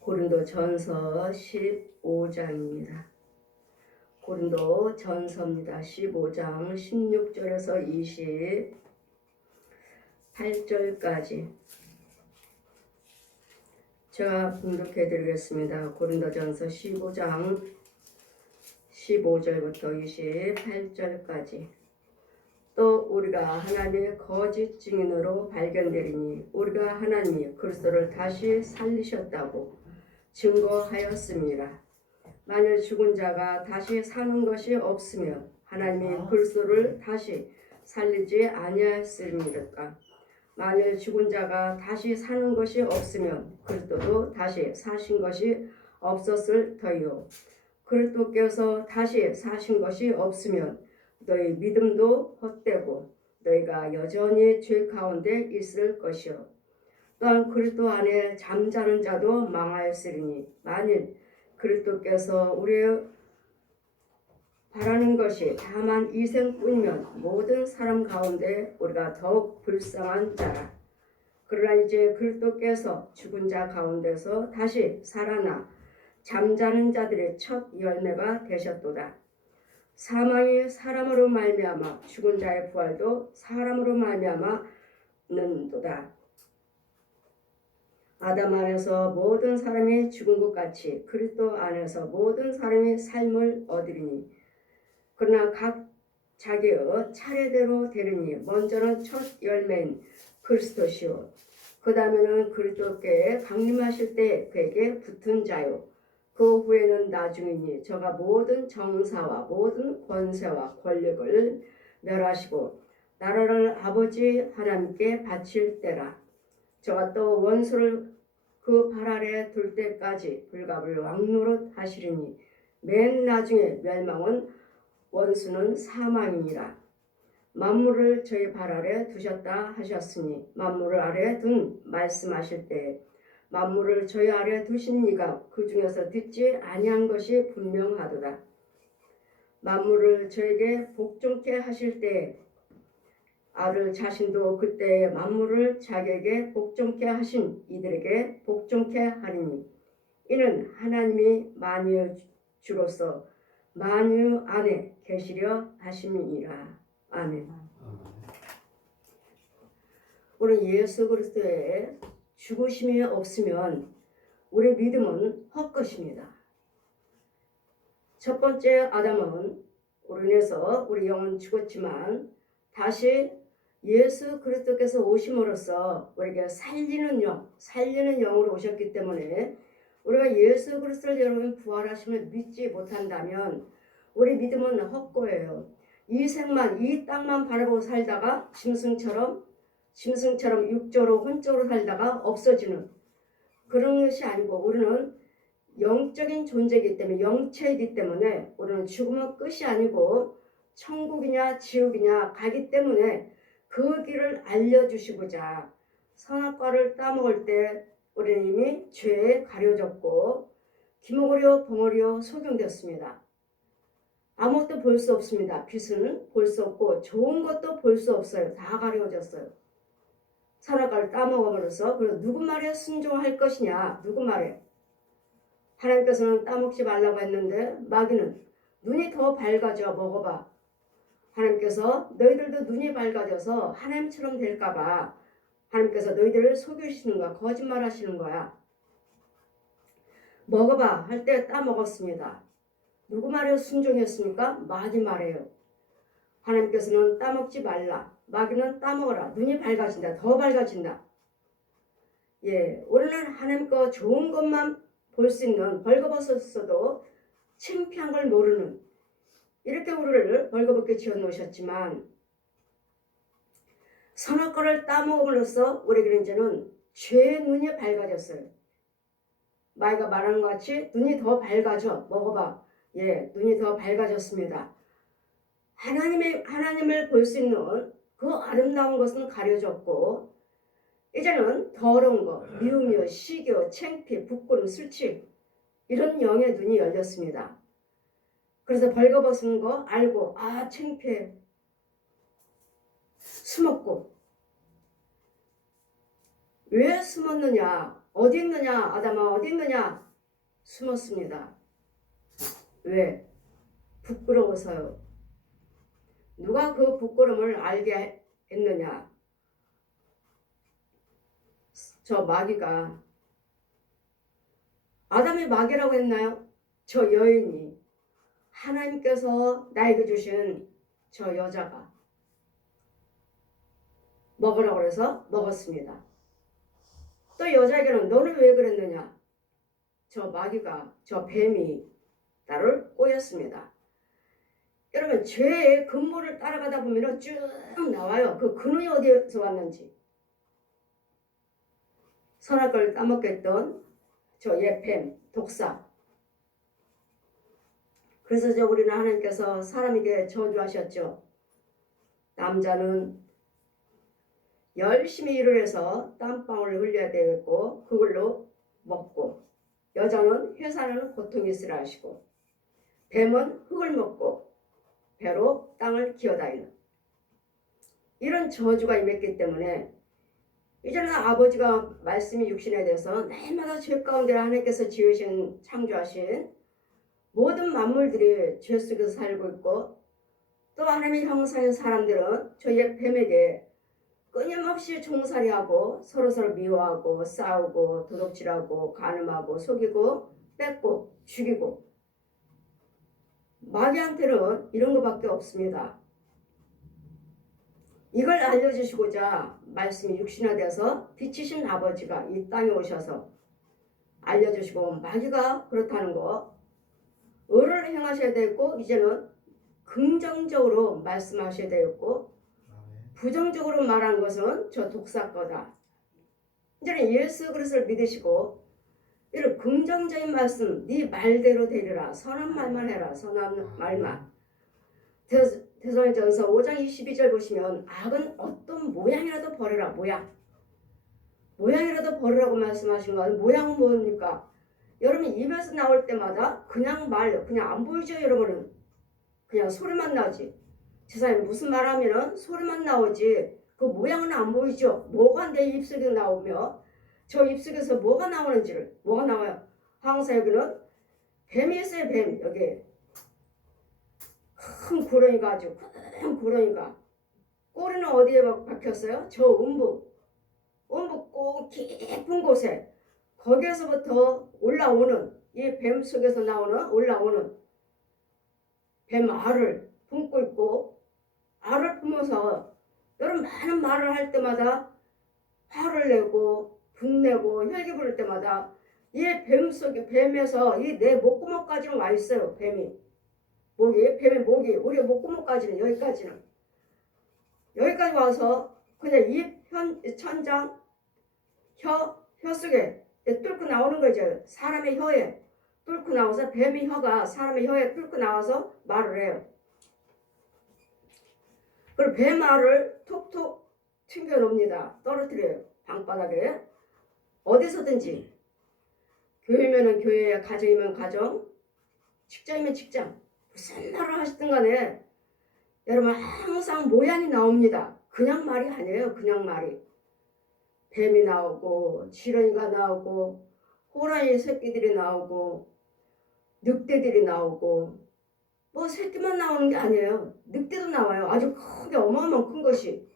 고린도전서 15장입니다. 고린도전서입니다. 15장 16절에서 28절까지 제가 봉독해 드리겠습니다. 고린도전서 15장 15절부터 28절까지. 또 우리가 하나님의 거짓 증인으로 발견되리니 우리가 하나님이 그리스도를 다시 살리셨다고 증거하였습니다. 만일 죽은 자가 다시 사는 것이 없으면 하나님이 그리스도를 다시 살리지 아니하였습니까? 만일 죽은 자가 다시 사는 것이 없으면 그리스도도 다시 사신 것이 없었을 터이요. 그리스도께서 다시 사신 것이 없으면 너희 믿음도 헛되고 너희가 여전히 죄 가운데 있을 것이요. 또한 그리스도 안에 잠자는 자도 망하였으리니 만일 그리스도께서 우리의 바라는 것이 다만 이생뿐이면 모든 사람 가운데 우리가 더욱 불쌍한 자라. 그러나 이제 그리스도께서 죽은 자 가운데서 다시 살아나 잠자는 자들의 첫 열매가 되셨도다. 사망이 사람으로 말미암아 죽은 자의 부활도 사람으로 말미암아는도다. 아담 안에서 모든 사람이 죽은 것 같이 그리스도 안에서 모든 사람이 삶을 얻으리니 그러나 각 자기의 차례대로 되리니 먼저는 첫 열매인 그리스도시요 그 다음에는 그리스도께 강림하실 때 그에게 붙은 자요 그 후에는 나중이니 저가 모든 정사와 모든 권세와 권력을 멸하시고 나라를 아버지 하나님께 바칠 때라. 저가 또 원수를 그 발 아래 둘 때까지 불갑을 왕노릇 하시리니 맨 나중에 멸망은 원수는 사망이니라. 만물을 저희 발 아래 두셨다 하셨으니 만물을 아래 둔 말씀하실 때 만물을 저희 아래 두신 이가 그 중에서 듣지 아니한 것이 분명하도다. 만물을 저에게 복종케 하실 때 아들 자신도 그때의 만물을 자기에게 복종케 하신 이들에게 복종케 하리니 이는 하나님이 만유의 주로서 만유 안에 계시려 하심이니라. 아멘. 우리 예수 그리스도의 죽으심이 없으면 우리 믿음은 헛것입니다. 첫 번째 아담은 우리 인해서 우리 영은 죽었지만 다시 예수 그리스도께서 오심으로써 우리에게 살리는 영으로 오셨기 때문에 우리가 예수 그리스도를 여러분 부활하심을 믿지 못한다면 우리 믿음은 헛고예요. 이 생만 이 땅만 바라보고 살다가 짐승처럼 육조로 혼적으로 살다가 없어지는 그런 것이 아니고 우리는 영적인 존재이기 때문에 영체이기 때문에 우리는 죽으면 끝이 아니고 천국이냐 지옥이냐 가기 때문에 그 길을 알려주시고자 선악과를 따먹을 때 우리는 이미 죄에 가려졌고 기먹으려 벙어리여 소경되었습니다. 아무것도 볼 수 없습니다. 빛은 볼 수 없고 좋은 것도 볼 수 없어요. 다 가려졌어요. 선악과를 따먹음으로써 그래서 누구 말에 순종할 것이냐 누구 말에 하나님께서는 따먹지 말라고 했는데 마귀는 눈이 더 밝아져 먹어봐. 하나님께서 너희들도 눈이 밝아져서 하나님처럼 될까봐 하나님께서 너희들을 속이시는 거야. 거짓말 하시는 거야. 먹어봐 할 때 따먹었습니다. 누구 말에 순종했습니까? 마귀 말이에요. 하나님께서는 따먹지 말라. 마귀는 따먹어라. 눈이 밝아진다. 더 밝아진다. 예, 우리는 하나님 거 좋은 것만 볼 수 있는 벌거벗었어도 창피한 걸 모르는 이렇게 우리를 벌거벗게 지어놓으셨지만 선악과를 따먹음으로써 우리에게는 이제는 죄의 눈이 밝아졌어요. 마귀가 말하는 것 같이 눈이 더 밝아져. 먹어봐. 예, 눈이 더 밝아졌습니다. 하나님을 볼 수 있는 그 아름다운 것은 가려졌고 이제는 더러운 거, 미우며 시겨, 창피, 부끄럼, 술취 이런 영의 눈이 열렸습니다. 그래서 벌거벗은 거 알고 아 창피해. 숨었고 왜 숨었느냐? 어디 있느냐 아담아 어디 있느냐 숨었습니다. 왜? 부끄러워서요. 누가 그 부끄러움을 알게 했느냐? 저 마귀가. 아담이 마귀라고 했나요? 저 여인이. 하나님께서 나에게 주신 저 여자가 먹으라고 해서 먹었습니다. 또 여자에게는 너는 왜 그랬느냐? 저 마귀가, 저 뱀이 나를 꼬였습니다. 여러분 죄의 근본을 따라가다 보면 쭉 나와요. 그 근원이 어디에서 왔는지. 선악과를 따먹게 했던 저 옛 뱀, 독사. 그래서 우리는 하나님께서 사람에게 저주하셨죠. 남자는 열심히 일을 해서 땀방울을 흘려야 되겠고 그걸로 먹고, 여자는 회사는 고통이 있으라 하시고, 뱀은 흙을 먹고 배로 땅을 기어다니는 이런 저주가 임했기 때문에 이제는 아버지가 말씀이 육신에 대해서 날마다 죄 가운데 하나님께서 지으신 창조하신 모든 만물들이 죄 속에서 살고 있고, 또 하나님의 형상인 사람들은 저 옛 뱀에게 끊임없이 종살이하고 서로서로 미워하고 싸우고 도둑질하고 간음하고 속이고 뺏고 죽이고, 마귀한테는 이런 것밖에 없습니다. 이걸 알려주시고자 말씀이 육신화되어서 빛이신 아버지가 이 땅에 오셔서 알려주시고, 마귀가 그렇다는 거 의를 행하셔야 되겠고, 이제는 긍정적으로 말씀하셔야 되겠고, 부정적으로 말한 것은 저 독사 거다. 이제는 예수 그리스도를 믿으시고 이런 긍정적인 말씀, 네 말대로 되리라. 선한 말만 해라. 선한 말만. 데살로니가전서 5장 22절 보시면 악은 어떤 모양이라도 버려라. 모양이라도 버리라고 말씀하신 거. 모양은 뭡니까? 여러분 입에서 나올 때마다 그냥 그냥 안 보이죠. 여러분은 그냥 소리만 나지. 세상에 무슨 말 하면은 소리만 나오지 그 모양은 안 보이죠. 뭐가 내 입속에 나오며 저 입속에서 뭐가 나오는지를, 뭐가 나와요. 항상 여기는 뱀이 있어요. 뱀. 여기 큰 구렁이가, 아주 큰 구렁이가. 꼬리는 어디에 박혔어요? 저 음부 꼭 깊은 곳에, 거기에서부터 올라오는, 이 뱀 속에서 올라오는 뱀 알을 품고 있고, 알을 품어서 여러분 많은 말을 할 때마다 화를 내고 분내고 혈기 부를 때마다 이 뱀 속에, 뱀에서 이 내 목구멍까지는 와 있어요. 뱀의 목이 우리 목구멍까지는, 여기까지 와서 그냥 입 천장 혀 속에 뚫고 나오는 거죠. 사람의 혀에 뚫고 나와서, 뱀의 혀가 사람의 혀에 뚫고 나와서 말을 해요. 그리고 뱀 알을 톡톡 튕겨 놓습니다. 떨어뜨려요. 방바닥에. 어디서든지. 교회면은 교회, 가정이면 가정, 직장이면 직장, 무슨 말을 하시든 간에 여러분 항상 모양이 나옵니다. 그냥 말이 아니에요. 그냥 말이. 뱀이 나오고 지렁이가 나오고 호랑이 새끼들이 나오고 늑대들이 나오고, 뭐 새끼만 나오는 게 아니에요. 늑대도 나와요. 아주 크게 어마어마한 큰 것이.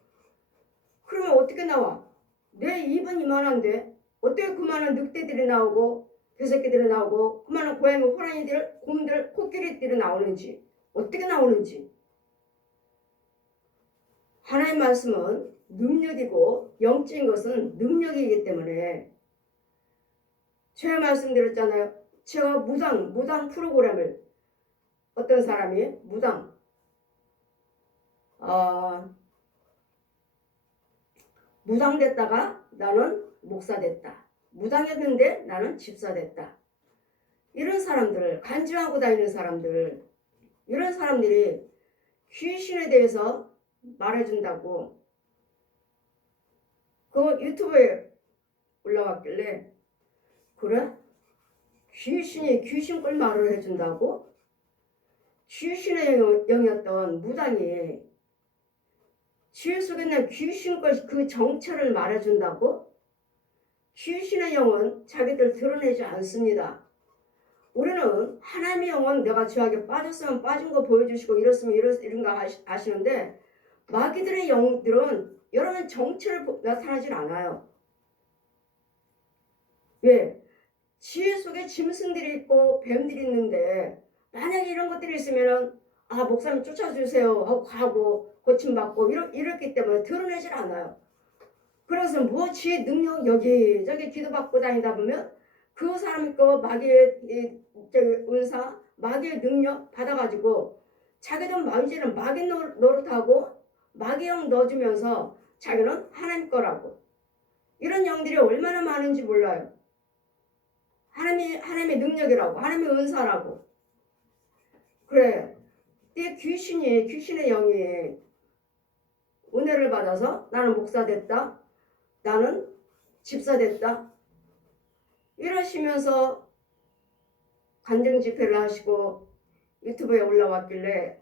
그러면 어떻게 나와? 내 입은 이만한데 어떻게 그만한 늑대들이 나오고 개새끼들이 나오고 그만한 고양이, 호랑이들, 곰들, 코끼리들이 나오는지, 어떻게 나오는지. 하나님의 말씀은 능력이고 영적인 것은 능력이기 때문에, 제가 말씀드렸잖아요. 제가 무당 프로그램을, 어떤 사람이 무당 됐다가 나는 목사 됐다. 무당했는데 나는 집사 됐다. 이런 사람들, 간증하고 다니는 사람들, 이런 사람들이 귀신에 대해서 말해준다고 그 유튜브에 올라왔길래, 그래? 귀신이 귀신걸 말을 해준다고? 귀신의 영이었던 무당이 지혜 속에 있는 귀신걸 그 정체를 말해준다고? 귀신의 영은 자기들 드러내지 않습니다. 우리는 하나님의 영은 내가 죄악에 빠졌으면 빠진 거 보여주시고 이랬으면 이런 거 아시는데, 마귀들의 영들은 여러분 정체를 나타나질 않아요. 왜? 지혜 속에 짐승들이 있고 뱀들이 있는데, 만약에 이런 것들이 있으면은 목사님 쫓아주세요 하고 가고 고침받고 이렇기 때문에 드러내질 않아요. 그래서 뭐 지혜 능력 여기저기 기도받고 다니다 보면 그 사람이 거 마귀의 은사, 마귀의 능력 받아가지고 자기도 이제는 마귀 노릇하고 마귀 영 넣어주면서 자기는 하나님 거라고. 이런 영들이 얼마나 많은지 몰라요. 하나님의 능력이라고, 하나님의 은사라고. 그래, 이 귀신의 영이 은혜를 받아서 나는 목사 됐다, 나는 집사 됐다, 이러시면서 간증 집회를 하시고 유튜브에 올라왔길래,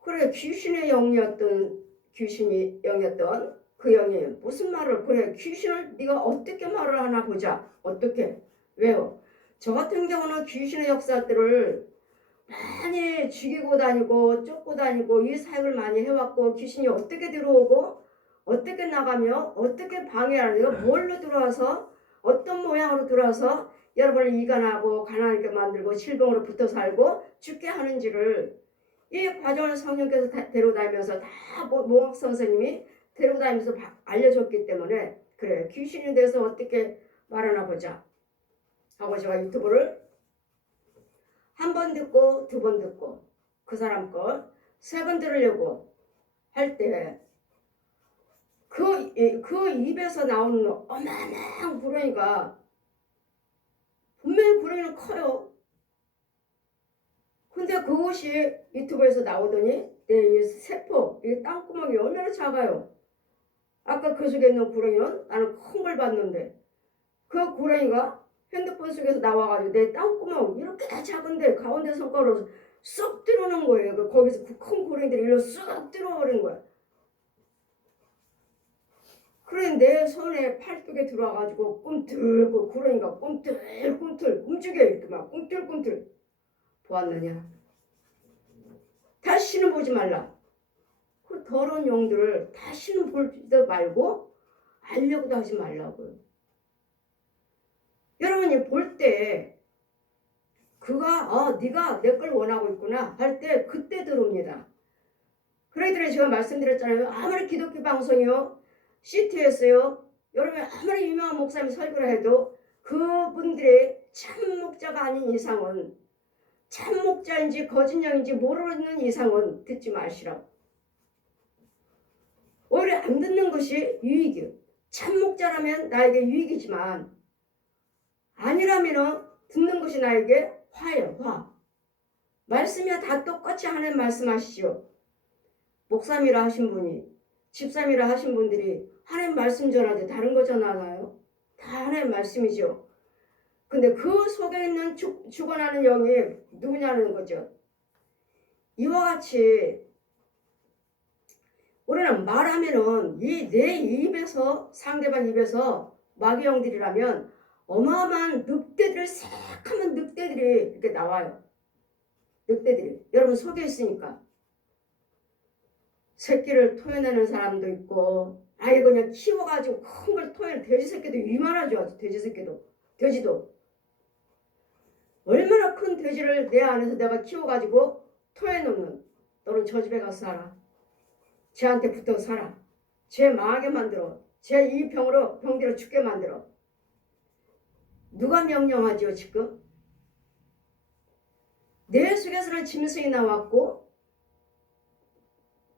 그래, 귀신의 영이었던 그 영이 무슨 말을, 그래, 귀신을 네가 어떻게 말을 하나 보자. 어떻게? 왜요? 저 같은 경우는 귀신의 역사들을 많이 죽이고 다니고 쫓고 다니고 이 사역을 많이 해왔고, 귀신이 어떻게 들어오고 어떻게 나가며 어떻게 방해하는, 뭘로 들어와서 어떤 모양으로 들어와서 여러분을 이간하고 가난하게 만들고 질병으로 붙어 살고 죽게 하는지를 이 과정을 성령께서 데리고 다니면서 다 몽학 선생님이 데리고 다니면서 알려줬기 때문에, 그래, 귀신에 대해서 어떻게 말하나 보자 하고 제가 유튜브를 한 번 듣고 두 번 듣고 그 사람 걸 세 번 들으려고 할 때 그 입에서 나오는 어마어마한 구렁이가, 분명히 구렁이는 커요. 근데 그것이 유튜브에서 나오더니 내 세포, 이 땅구멍이 얼마나 작아요. 아까 그 속에 있는 구렁이는 나는 큰 걸 봤는데, 그 구렁이가 핸드폰 속에서 나와가지고 내 땅구멍 이렇게 작은데 가운데 손가락으로 쏙 들어오는 거예요. 거기서 그 큰 구렁이들이 일로 쏙 들어오는 거야. 그래, 내 손에 팔뚝에 들어와가지고 꿈틀, 그 구렁이가 꿈틀꿈틀 움직여, 이렇게 막 꿈틀꿈틀. 보았느냐? 다시는 보지 말라. 그 더러운 영들을 다시는 볼지도 말고 알려고도 하지 말라고요. 여러분이 볼 때 그가 네가 내 걸 원하고 있구나 할 때 그때 들어옵니다. 그러더니 제가 말씀드렸잖아요. 아무리 기독교 방송이요, CTS요, 여러분 아무리 유명한 목사님이 설교를 해도 그분들의 참 목자가 아닌 이상은, 참 목자인지 거짓 영인지 모르는 이상은 듣지 마시라고. 오히려 안 듣는 것이 유익이에요. 참 목자라면 나에게 유익이지만 아니라면 듣는 것이 나에게 화예요. 화. 말씀이야 다 똑같이 하나님 말씀하시죠. 목사님이라 하신 분이, 집사님이라 하신 분들이 하나님 말씀 전하는데 다른 거 전하나요? 다 하나님 말씀이죠. 근데 그 속에 있는 죽어나는 영이 누구냐는 거죠. 이와 같이 우리는 말하면은 내 입에서, 상대방 입에서 마귀 영들이라면 어마어마한 늑대들, 새카만 늑대들이 이렇게 나와요. 늑대들이 여러분 속에 있으니까. 새끼를 토해내는 사람도 있고, 아예 그냥 키워가지고 큰 걸 토해내는 돼지 새끼도 이만하죠. 돼지 새끼도, 돼지도. 얼마나 큰 돼지를 내 안에서 내가 키워가지고 토해놓는, 너는 저 집에 가서 살아. 쟤한테 붙어 살아. 쟤 망하게 만들어. 쟤 이 병들어 죽게 만들어. 누가 명령하지요 지금? 내 속에서는 짐승이 나왔고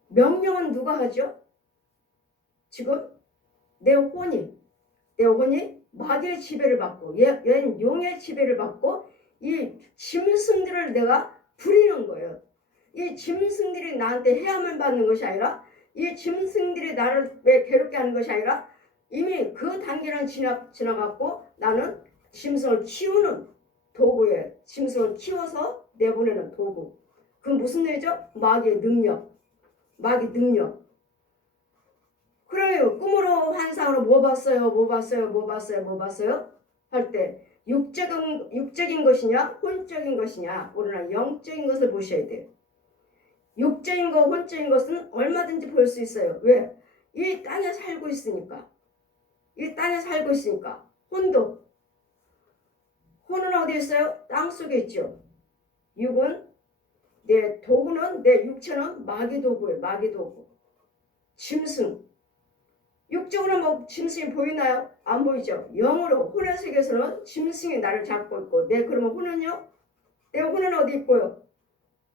명령은 누가 하죠? 지금 내 혼이 마귀의 지배를 받고 얘는 용의 지배를 받고 이 짐승들을 내가 부리는 거예요. 이 짐승들이 나한테 해함을 받는 것이 아니라, 이 짐승들이 나를 왜 괴롭게 하는 것이 아니라, 이미 그 단계는 지나갔고 나는 짐승을 키우는 도구에, 짐승을 키워서 내보내는 도구. 그건 무슨 일이죠? 마귀의 능력. 마귀 능력. 그래요. 꿈으로 환상으로 뭐 봤어요? 뭐 봤어요? 뭐 봤어요? 뭐 봤어요? 할 때 육적인 것이냐 혼적인 것이냐 우리는 영적인 것을 보셔야 돼요. 육적인 거 혼적인 것은 얼마든지 볼 수 있어요. 왜? 이 땅에 살고 있으니까. 이 땅에 살고 있으니까. 혼은 어디 있어요? 땅 속에 있죠. 육은 내 도구는 내 육체는 마귀 도구예요. 마귀 도구. 짐승. 육적으로 뭐 짐승이 보이나요? 안 보이죠. 영으로 혼의 세계에서는 짐승이 나를 잡고 있고 그러면 혼은요? 내 혼은 어디 있고요?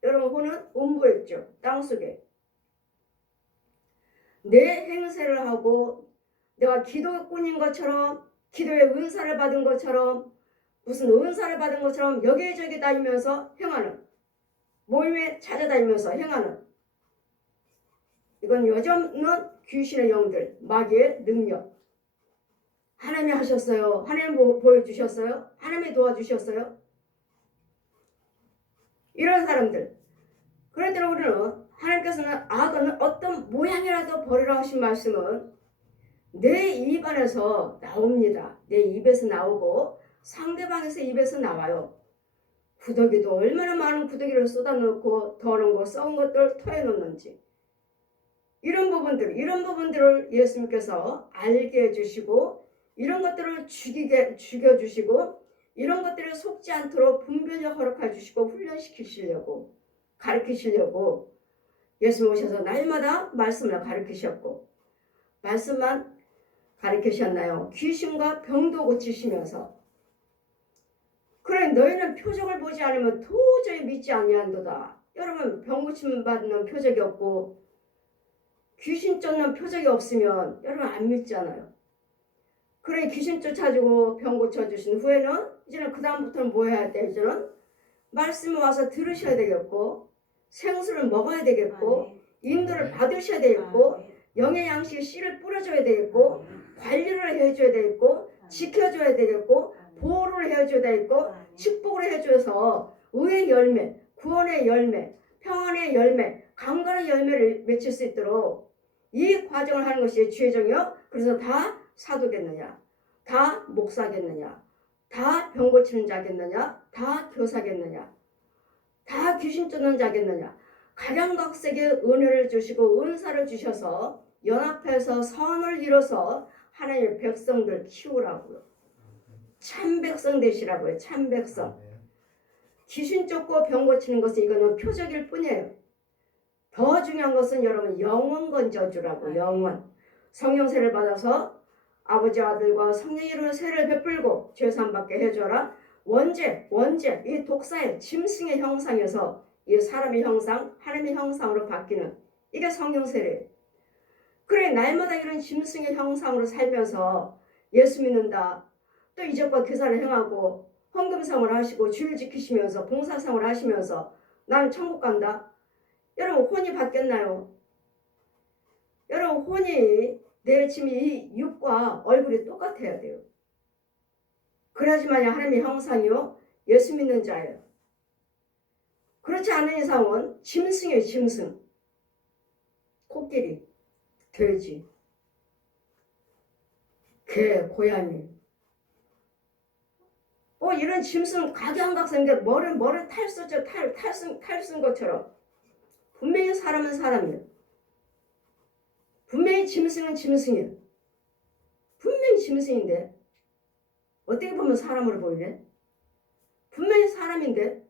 여러분 혼은 음부에 있죠. 땅속에. 내 행세를 하고 내가 기도꾼인 것처럼 기도의 은사를 받은 것처럼 무슨 은사를 받은 것처럼 여기저기 다니면서 행하는 모임에 찾아다니면서 행하는 이건 여전은 귀신의 영들 마귀의 능력 하나님이 하셨어요. 하나님이 보여주셨어요. 하나님이 도와주셨어요. 이런 사람들 그럴 때는 우리는 하나님께서는 악은 어떤 모양이라도 버리라 하신 말씀은 내 입 안에서 나옵니다. 내 입에서 나오고 상대방에서 입에서 나와요. 구더기도 얼마나 많은 구더기를 쏟아놓고 더러운 거 썩은 것들 토해놓는지 이런 부분들을 예수님께서 알게 해주시고 이런 것들을 죽여주시고 이런 것들을 속지 않도록 분별력 허락해 주시고 훈련시키시려고 가르치시려고 예수님 오셔서 날마다 말씀을 가르치셨고 말씀만 가르치셨나요? 귀신과 병도 고치시면서 그래 너희는 표적을 보지 않으면 도저히 믿지 아니한도다. 여러분 병 고침 받는 표적이 없고 귀신 쫓는 표적이 없으면 여러분 안 믿잖아요. 그래 귀신 쫓아주고 병 고쳐주신 후에는 이제는 그 다음부터는 뭐 해야 돼? 이제는 말씀을 와서 들으셔야 되겠고 생수를 먹어야 되겠고 인도를 받으셔야 되겠고 영의 양식 씨를 뿌려줘야 되겠고 관리를 해줘야 되겠고 지켜줘야 되겠고 보호를 해줘야 되겠고 축복을 해줘서 의의 열매, 구원의 열매, 평안의 열매, 강건의 열매를 맺힐 수 있도록 이 과정을 하는 것이 주의정이요. 그래서 다 사도겠느냐, 다 목사겠느냐, 다 병 고치는 자겠느냐, 다 교사겠느냐, 다 귀신 쫓는 자겠느냐. 각양각색의 은혜를 주시고 은사를 주셔서 연합해서 선을 이뤄서 하나님의 백성들 키우라고요. 참 백성 되시라고요. 참 백성. 귀신 쫓고 병 고치는 것은 이거는 표적일 뿐이에요. 더 중요한 것은 여러분 영원 건져주라고. 영원. 성령세를 받아서 아버지 아들과 성령으로 세를 베풀고 죄산 받게 해줘라. 원죄 이 독사의 짐승의 형상에서 이 사람의 형상 하나님의 형상으로 바뀌는 이게 성령세례예요. 그래 날마다 이런 짐승의 형상으로 살면서 예수 믿는다. 또 이적과 기사를 행하고 헌금성을 하시고 주일 지키시면서 봉사성을 하시면서 나는 천국 간다. 여러분 혼이 바뀌었나요? 여러분 혼이 내 지금 이 육과 얼굴이 똑같아야 돼요. 그래야지만 하나님의 형상이요 예수 믿는 자예요. 그렇지 않은 이상은 짐승이에요. 짐승. 코끼리, 돼지, 개, 고양이 이런 짐승 각양각색인데 머리를 탈쓴 것처럼 분명히 사람은 사람이에요. 분명히 짐승은 짐승이에요. 분명히 짐승인데 어떻게 보면 사람으로 보이네? 분명히 사람인데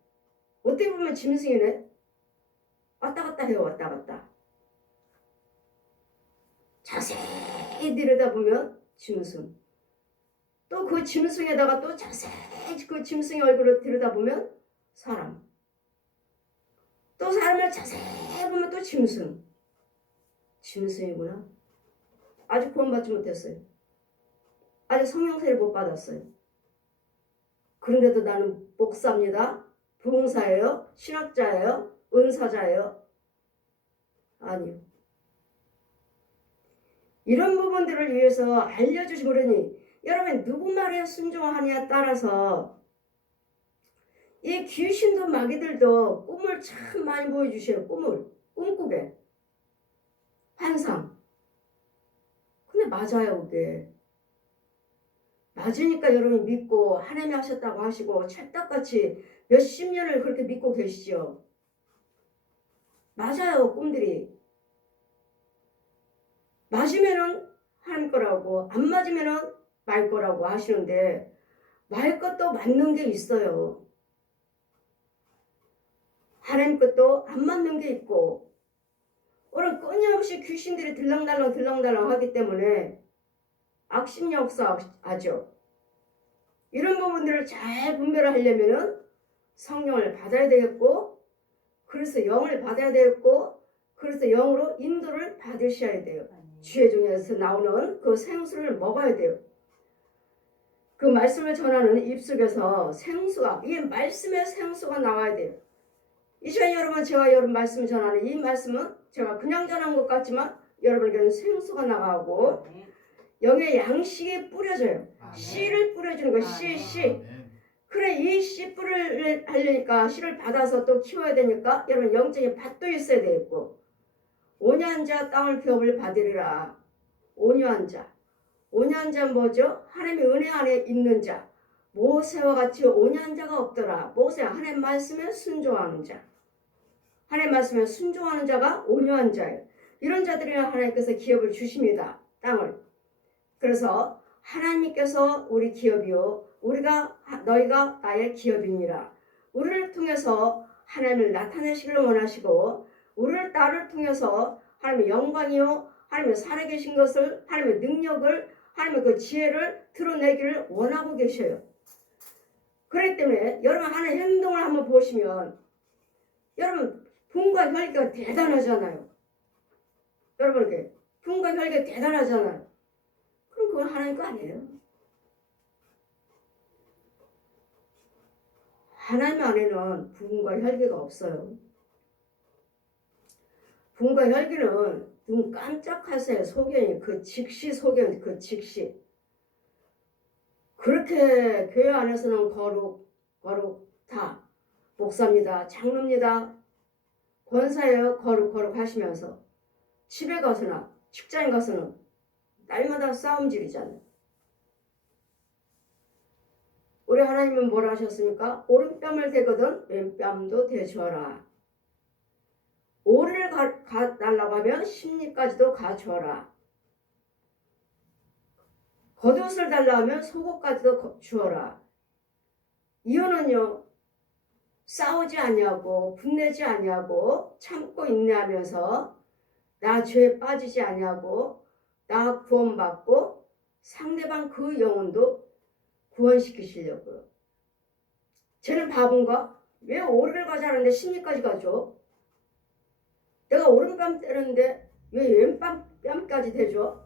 어떻게 보면 짐승이네? 왔다 갔다 해요. 왔다 갔다. 자세히 들여다보면 짐승. 또 그 짐승에다가 또 자세히 그 짐승의 얼굴을 들여다보면 사람. 또 사람을 자세히 보면 또 짐승. 짐승이구나. 아직 구원받지 못했어요. 아직 성령세를 못 받았어요. 그런데도 나는 목사입니다. 부흥사예요. 신학자예요. 은사자예요. 아니요. 이런 부분들을 위해서 알려주시고 그러니 여러분 누구 말에 순종하느냐에 따라서 이 귀신도 마귀들도 꿈을 참 많이 보여주셔요. 꿈을 꿈꾸게 환상 근데 맞아요, 그게. 맞으니까 여러분이 믿고 하나님이 하셨다고 하시고 찰떡같이 몇십 년을 그렇게 믿고 계시죠. 맞아요, 꿈들이. 맞으면은 하나님 거라고, 안 맞으면은 말 거라고 하시는데 말 것도 맞는 게 있어요. 하나님 것도 안 맞는 게 있고, 오늘 끊임없이 귀신들이 들랑달랑 하기 때문에 악심 역사하죠. 이런 부분들을 잘 분별을 하려면은 성령을 받아야 되겠고, 그래서 영을 받아야 되겠고, 그래서 영으로 인도를 받으셔야 돼요. 주의 중에서 나오는 그 생수를 먹어야 돼요. 그 말씀을 전하는 입속에서 생수가, 이 말씀의 생수가 나와야 돼요. 이 시간 여러분, 제가 여러분 말씀을 전하는 이 말씀은 제가 그냥 전한 것 같지만 여러분에게는 생수가 나가고 영의 양식이 뿌려져요. 씨를 뿌려주는 거, 씨. 그래, 이 씨 뿌리를 하려니까 씨를 받아서 또 키워야 되니까 여러분 영적인 밭도 있어야 되겠고, 온유한 자 땅을 기업을 받으리라. 온유한 자. 온유한 자는 뭐죠? 하나님의 은혜 안에 있는 자. 모세와 같이 온유한 자가 없더라. 모세 하나님 말씀에 순종하는 자. 하나님 말씀에 순종하는 자가 온유한 자예요. 이런 자들이나 하나님께서 기업을 주십니다. 땅을. 그래서 하나님께서 우리 기업이요, 너희가 나의 기업이니라. 우리를 통해서 하나님을 나타내시기를 원하시고, 나를 통해서 하나님의 영광이요, 하나님의 살아계신 것을, 하나님의 능력을, 하나님의 그 지혜를 드러내기를 원하고 계셔요. 그렇기 때문에 여러분 하나님의 행동을 한번 보시면 여러분 분과 혈기가 대단하잖아요. 여러분에게 분과 혈기가 대단하잖아요. 그럼 그건 하나님 거 아니에요? 하나님 안에는 분과 혈기가 없어요. 분과 혈기는 눈 깜짝하세요. 소견이 그 즉시 소견, 그 즉시. 그렇게 교회 안에서는 거룩 다 목사입니다, 장로입니다, 권사예요, 거룩 하시면서 집에 가서나 직장에 가서는 날마다 싸움질이잖아요. 우리 하나님은 뭐라 하셨습니까? 오른뺨을 대거든 왼뺨도 대주어라. 오리를 달라고 하면 십리까지도 가주어라. 겉옷을 달라고 하면 속옷까지도 주어라. 이유는요, 싸우지 아니하고 분내지 아니하고 참고 인내하면서 나 죄에 빠지지 아니하고 나 구원받고 상대방 그 영혼도 구원시키시려고요. 쟤는 바본가? 왜 오리를 가자는데 십리까지 가죠? 내가 오른뺨 때리는데 왜 왼뺨까지 대줘?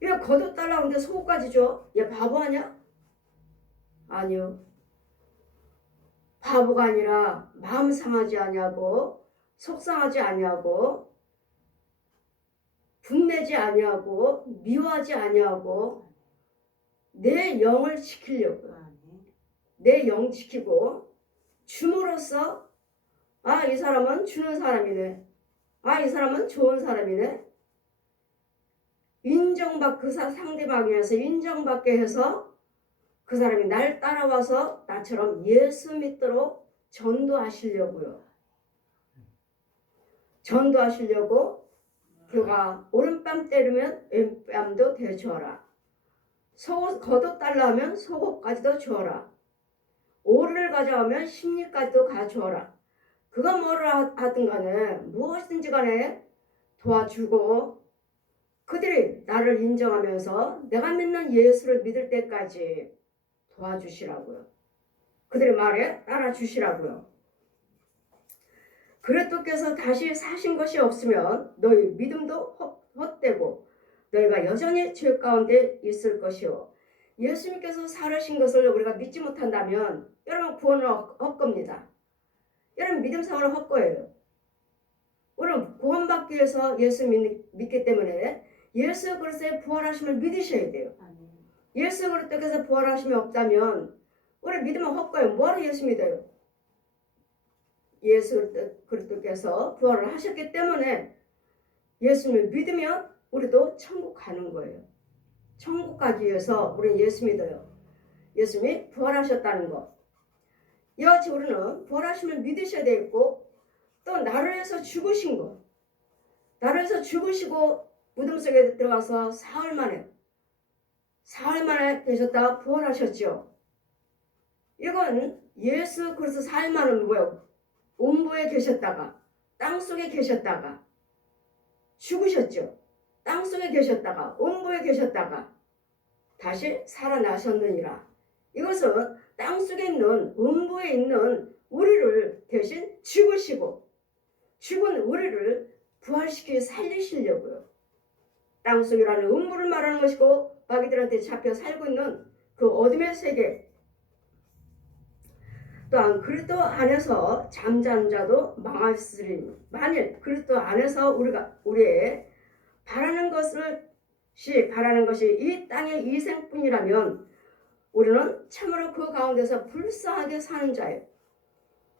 왜 겉옷 달라고 하는데 속옷까지 줘? 얘 바보 아니야? 아니요. 바보가 아니라 마음 상하지 아니하고 속상하지 아니하고 분내지 아니하고 미워하지 아니하고 내 영을 지키려고요. 내 영 지키고 줌으로써 이 사람은 주는 사람이네. 이 사람은 좋은 사람이네. 그 상대방에서 인정받게 해서 그 사람이 날 따라와서 나처럼 예수 믿도록 전도하시려고요. 전도하시려고 그가 오른뺨 때리면 왼뺨도 대주어라. 겉옷 달라 하면 속옷까지도 주어라. 오리를 가져가면 십리까지도 가주어라. 그가 뭐를 하든 간에 무엇이든지 간에 도와주고 그들이 나를 인정하면서 내가 믿는 예수를 믿을 때까지 도와주시라고요. 그들의 말에 따라주시라고요. 그리스도께서 다시 사신 것이 없으면 너희 믿음도 헛되고 너희가 여전히 죄 가운데 있을 것이요. 예수님께서 살으신 것을 우리가 믿지 못한다면 여러분 구원을 헛겁니다. 여러분 믿음생활을 헛거예요. 우리는 구원받기 위해서 예수 믿기 때문에 예수 그리스도의 부활하심을 믿으셔야 돼요. 예수 그리스도께서 부활하심이 없다면 우리 믿음은 헛거예요. 뭐하러 예수 믿어요? 예수 그리스도께서 부활을 하셨기 때문에 예수님을 믿으면 우리도 천국 가는 거예요. 천국 가기 위해서 우리는 예수 믿어요. 예수님이 부활하셨다는 것. 이와 같이 우리는 부활하심을 믿으셔야 되겠고, 또 나를 위해서 죽으신 것. 나를 위해서 죽으시고 무덤 속에 들어가서 사흘 만에 계셨다가 부활하셨죠. 이건 예수 그리스도 사흘 만은 뭐예요? 음부에 계셨다가, 땅속에 계셨다가 죽으셨죠. 땅속에 계셨다가, 음부에 계셨다가 다시 살아나셨느니라. 이것은 땅속에 있는, 음부에 있는 우리를 대신 죽으시고, 죽은 우리를 부활시켜 살리시려고요. 땅속이라는 음부를 말하는 것이고, 마귀들한테 잡혀 살고 있는 그 어둠의 세계, 또한 그리스도 안에서 잠자는 자도 망하시리니, 만일 그리스도 안에서 우리의 바라는 것이 이 땅의 이생뿐이라면 우리는 참으로 그 가운데서 불쌍하게 사는 자예요.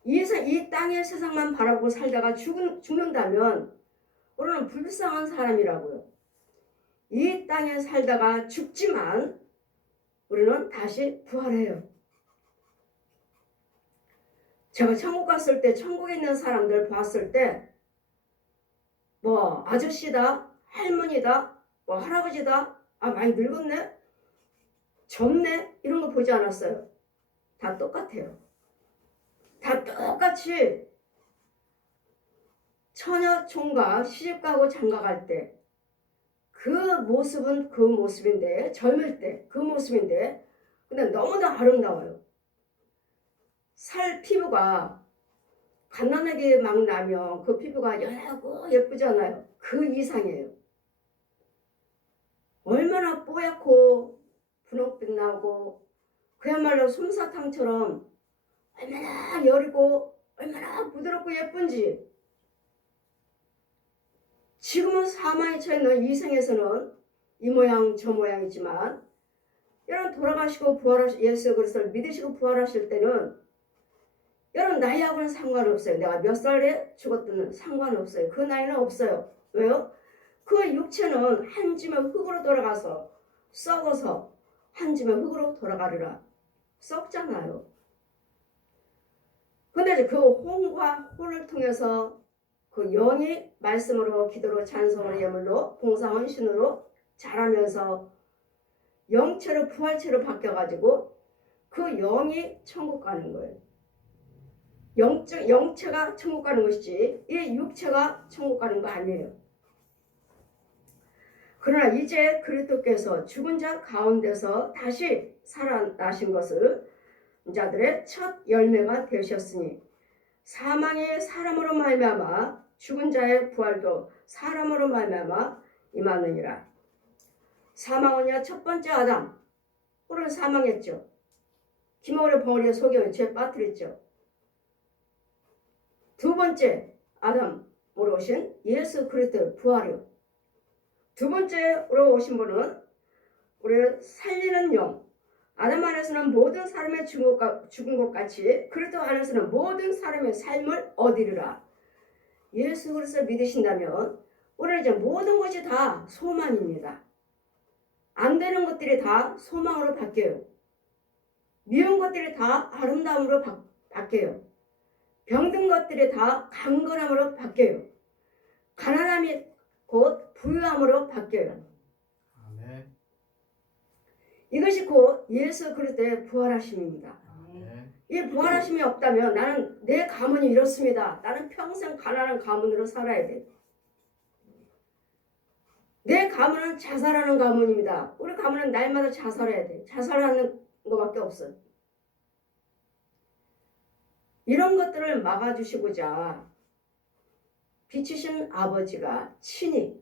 이 땅의 세상만 바라보고 살다가 죽는다면 우리는 불쌍한 사람이라고요. 이 땅에 살다가 죽지만 우리는 다시 부활해요. 제가 천국 갔을 때 천국에 있는 사람들 봤을 때 뭐 아저씨다, 할머니다, 뭐 할아버지다, 많이 늙었네, 젊네, 이런 거 보지 않았어요. 다 똑같아요. 다 똑같이 처녀 총각 시집가고 장가갈 때 그 모습은 그 모습인데, 젊을 때 그 모습인데, 근데 너무나 아름다워요. 피부가 갓난아기 막 나면 그 피부가 연하고 예쁘잖아요. 그 이상이에요. 얼마나 뽀얗고 분홍빛 나고 그야말로 솜사탕처럼 얼마나 여리고 얼마나 부드럽고 예쁜지. 지금은 사망에 처해 있는 이 생에서는 이 모양 저 모양이지만, 여러분 돌아가시고 예수 그리스도를 믿으시고 부활하실 때는 여러분 나이하고는 상관없어요. 내가 몇 살에 죽었든 상관없어요. 그 나이는 없어요. 왜요? 그 육체는 한 짐의 흙으로 돌아가서 썩어서 한 짐의 흙으로 돌아가리라. 썩잖아요. 근데 그 혼과 혼을 통해서 그 영이 말씀으로, 기도로, 찬송으로, 예물로, 봉사, 헌신으로 자라면서 영체로, 부활체로 바뀌어가지고 그 영이 천국 가는 거예요. 영체가 천국 가는 것이지 이 육체가 천국 가는 거 아니에요. 그러나 이제 그리스도께서 죽은 자 가운데서 다시 살아나신 것을 자들의 첫 열매가 되셨으니, 사망이 사람으로 말미암아 죽은 자의 부활도 사람으로 말미암아 임하느니라. 사망은요, 첫 번째 아담, 우리는 사망했죠. 기머리 벙어리에 속여 죄 빠뜨렸죠. 두 번째 아담으로 오신 예수 그리스도의 부활이요. 두 번째로 오신 분은 우리를 살리는 영. 아담 안에서는 모든 사람의 죽은 것 같이 그리스도 안에서는 모든 사람의 삶을 얻으리라. 예수 그리스도를 믿으신다면 우리는 이제 모든 것이 다 소망입니다. 안 되는 것들이 다 소망으로 바뀌어요. 미운 것들이 다 아름다움으로 바뀌어요. 병든 것들이 다 강건함으로 바뀌어요. 가난함이 곧 부유함으로 바뀌어요. 아멘. 이것이 곧 예수 그리스도의 부활하심입니다. 아멘. 이 부활하심이 없다면 나는 내 가문이 이렇습니다. 나는 평생 가난한 가문으로 살아야 돼. 내 가문은 자살하는 가문입니다. 우리 가문은 날마다 자살해야 돼. 자살하는 것밖에 없어요. 이런 것들을 막아주시고자 빛이신 아버지가 친히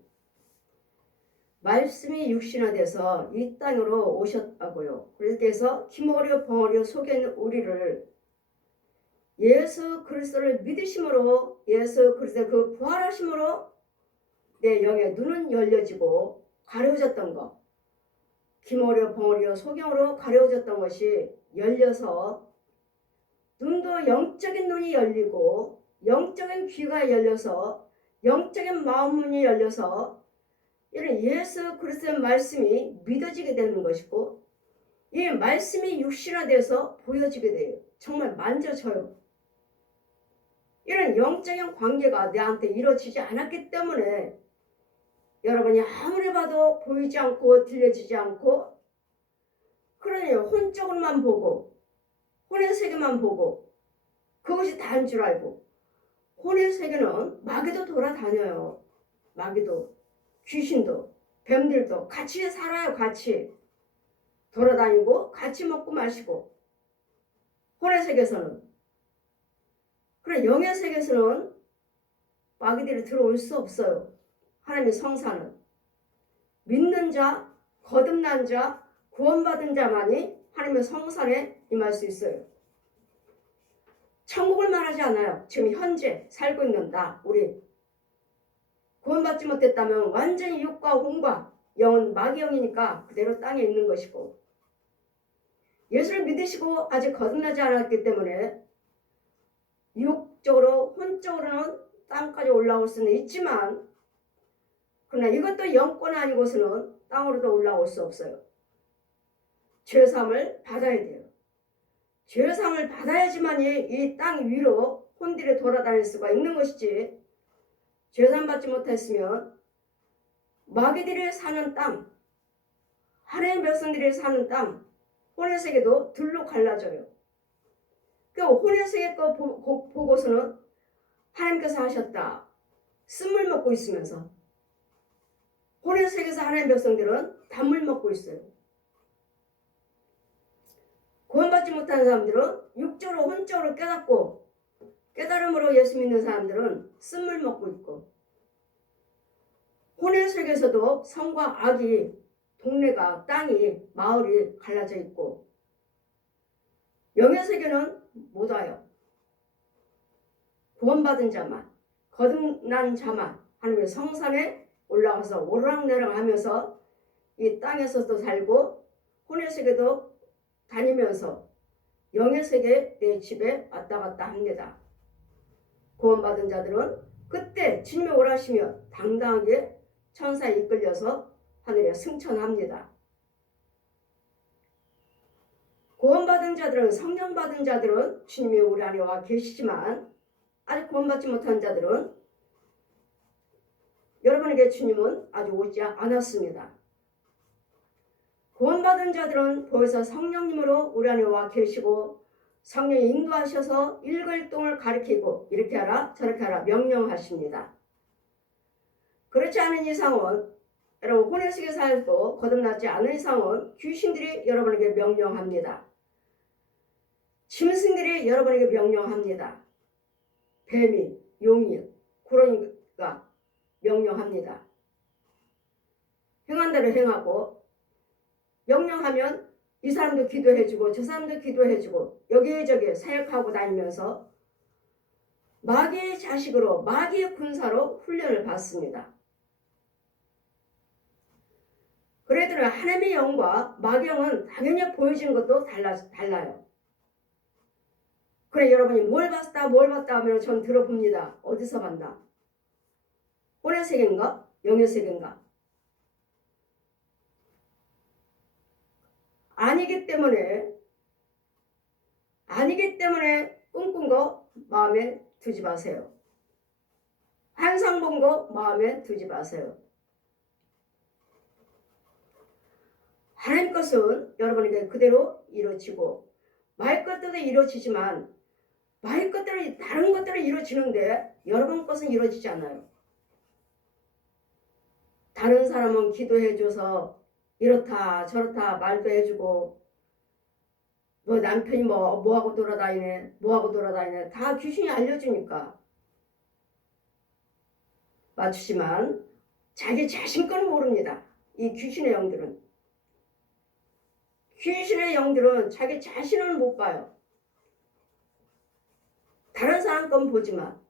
말씀이 육신화돼서 이 땅으로 오셨다고요. 그래서 기머리요 벙어리요 속에 있는 우리를 예수 그리스도를 믿으심으로, 예수 그리스도의 그 부활하심으로 내 영의 눈은 열려지고 가려졌던 것, 기머리요 벙어리요 소경으로 가려졌던 것이 열려서 눈도 영적인 눈이 열리고 영적인 귀가 열려서 영적인 마음 문이 열려서 이런 예수 그리스도의 말씀이 믿어지게 되는 것이고 이 말씀이 육신화돼서 보여지게 돼요. 정말 만져져요. 이런 영적인 관계가 내한테 이루어지지 않았기 때문에 여러분이 아무리 봐도 보이지 않고 들려지지 않고 그러니 혼적으로만 보고 혼의 세계만 보고 그것이 다인 줄 알고 혼의 세계는 마귀도 돌아다녀요. 마귀도 귀신도 뱀들도 같이 살아요. 같이 돌아다니고 같이 먹고 마시고 혼의 세계에서는 그래 영의 세계에서는 마귀들이 들어올 수 없어요. 하나님의 성사는 믿는 자, 거듭난 자, 구원받은 자만이 하나님의 성산에 임할 수 있어요. 천국을 말하지 않아요. 지금 현재 살고 있는 나, 우리 구원받지 못했다면 완전히 육과 혼과 영은 마귀 영이니까 그대로 땅에 있는 것이고 예수를 믿으시고 아직 거듭나지 않았기 때문에 육적으로 혼적으로는 땅까지 올라올 수는 있지만 그러나 이것도 영권 아니고서는 땅으로도 올라올 수 없어요. 죄사함을 받아야 돼요. 죄사함을 받아야지만이 이 땅 위로 혼들이 돌아다닐 수가 있는 것이지 죄사함 받지 못했으면 마귀들이 사는 땅, 하나님의 백성들이 사는 땅, 혼의 세계도 둘로 갈라져요. 그 혼의 세계 거 보고서는 하나님께서 하셨다. 쓴물 먹고 있으면서 혼의 세계에서 하나님의 백성들은 단물 먹고 있어요. 구원받지 못하는 사람들은 육적으로 혼적으로 깨닫고 깨달음으로 예수 믿는 사람들은 쓴물 먹고 있고 혼의 세계에서도 성과 악이 동네가 땅이 마을이 갈라져 있고 영의 세계는 못 와요. 구원받은 자만 거듭난 자만 하나님의 성산에 올라가서 오르락내락 하면서 이 땅에서도 살고 혼의 세계도 다니면서 영의 세계 내 집에 왔다 갔다 합니다. 구원받은 자들은 그때 주님이 오라시면 당당하게 천사에 이끌려서 하늘에 승천합니다. 구원받은 자들은 성령 받은 자들은 주님이 우리 안에 와 계시지만 아직 구원받지 못한 자들은 여러분에게 주님은 아직 오지 않았습니다. 구원받은 자들은 벌써 성령님으로 우리 안에 와 계시고 성령이 인도하셔서 일거일동을 가리키고 이렇게 하라 저렇게 하라 명령하십니다. 그렇지 않은 이상은 여러분 혼의 세계 살도 거듭나지 않은 이상은 귀신들이 여러분에게 명령합니다. 짐승들이 여러분에게 명령합니다. 뱀이 용이 구렁이가 명령합니다. 행한 대로 행하고 명령하면 이 사람도 기도해주고 저 사람도 기도해주고 여기저기 사역하고 다니면서 마귀의 자식으로 마귀의 군사로 훈련을 받습니다. 그래도 하나님의 영과 마귀 영은 당연히 보여지는 것도 달라요. 그래 여러분이 뭘 봤다 하면 전 들어봅니다. 어디서 봤나? 혼의 세계인가? 영의 세계인가? 아니기 때문에 꿈꾼 거 마음에 두지 마세요. 환상 본 거 마음에 두지 마세요. 하나님 것은 여러분에게 그대로 이루어지고 마의 것들도 이루어지지만 마의 것들은 다른 것들은 이루어지는데 여러분 것은 이루어지지 않아요. 다른 사람은 기도해줘서 이렇다 저렇다 말도 해주고 너 남편이 뭐하고 돌아다니네 다 귀신이 알려주니까 맞추지만 자기 자신 건 모릅니다. 이 귀신의 영들은 자기 자신을 못 봐요. 다른 사람 건 보지만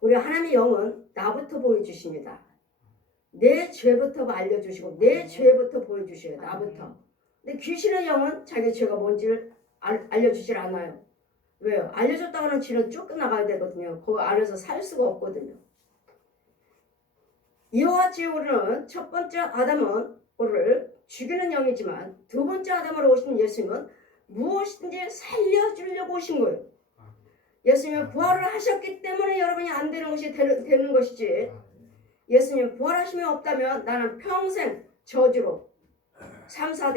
우리 하나님의 영은 나부터 보여주십니다. 내 죄부터 알려주시고 내 죄부터 보여주셔요. 나부터. 근데 귀신의 영은 자기 죄가 뭔지를 알려주질 않아요. 왜요? 알려줬다가는 지는 쫓겨나가야 되거든요. 그 안에서 살 수가 없거든요. 이와 같이 우리는 첫 번째 아담은 우리를 죽이는 영이지만 두 번째 아담으로 오신 예수님은 무엇이든지 살려주려고 오신 거예요. 예수님은 부활을 하셨기 때문에 여러분이 안 되는 것이 되는 것이지, 예수님 부활하심이 없다면 나는 평생 저주로 3, 4대